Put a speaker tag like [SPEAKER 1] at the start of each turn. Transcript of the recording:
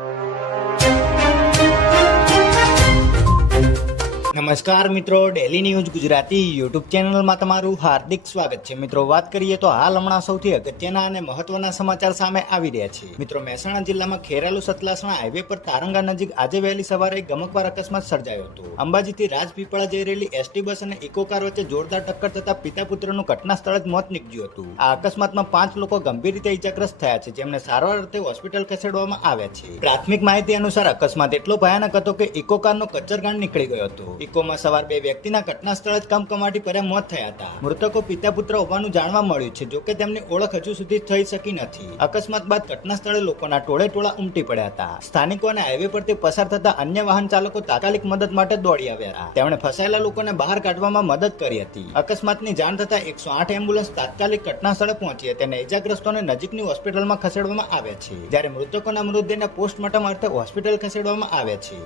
[SPEAKER 1] you. નમસ્કાર મિત્રો daily news Gujarati YouTube ચેનલમાં તમારું હાર્દિક સ્વાગત છે. મિત્રો, વાત કરીએ તો હાલ હમણાં સૌથી અગત્યના અને મહત્વના સમાચાર સામે આવી રહ્યા છે. મિત્રો, મહેસાણા જિલ્લામાં ખેરાલુ સતલાસણા હાઈવે પર તારંગા નજીક આજે વહેલી સવારે ગમકવાર અકસ્માત સર્જાયો હતો. અંબાજીથી રાજપીપળા જઈ રહેલી એસટી બસ અને ઇકો કાર વચ્ચે જોરદાર ટક્કર થતા પિતા પુત્રનું ઘટના સ્થળે જ મોત નીપજ્યું હતું. આ અકસ્માતમાં પાંચ લોકો ગંભીર રીતે ઇજાગ્રસ્ત થયા છે, જેમને સારવાર અર્થે હોસ્પિટલ ખસેડવામાં આવ્યા છે. પ્રાથમિક માહિતી અનુસાર અકસ્માત એટલો ભયાનક હતો કે ઇકો કારનો કચ્ચરગાંડ નીકળી ગયો હતો. ઇકોમાં સવાર બે વ્યક્તિના ઘટના સ્થળે જ કમકમાટી પર્યા મોત થયા હતા. મૃતકો પિતા પુત્ર હોવાનું જાણવા મળ્યું છે, જોકે તેમની ઓળખ હજુ સુધી થઈ શકી નથી. અકસ્માત બાદ ઘટના સ્થળે લોકોના ટોળે ટોળા ઉમટી પડ્યા હતા. સ્થાનિકો અને હાઈવે પરથી પસાર થતા અન્ય વાહન ચાલકો તાત્કાલિક મદદ માટે દોડી આવ્યા હતા. તેમણે ફસાયેલા લોકોને બહાર કાઢવામાં મદદ કરી હતી. અકસ્માતની જાણ થતા એકસો આઠ એમ્બ્યુલન્સ તાત્કાલિક ઘટના સ્થળે પહોંચી હતી અને ઇજાગ્રસ્તોને નજીકની હોસ્પિટલમાં ખસેડવામાં આવ્યા છે. જ્યારે મૃતકોના મૃતદેહને
[SPEAKER 2] પોસ્ટમોર્ટમ અર્થે હોસ્પિટલ ખસેડવામાં આવ્યા છે.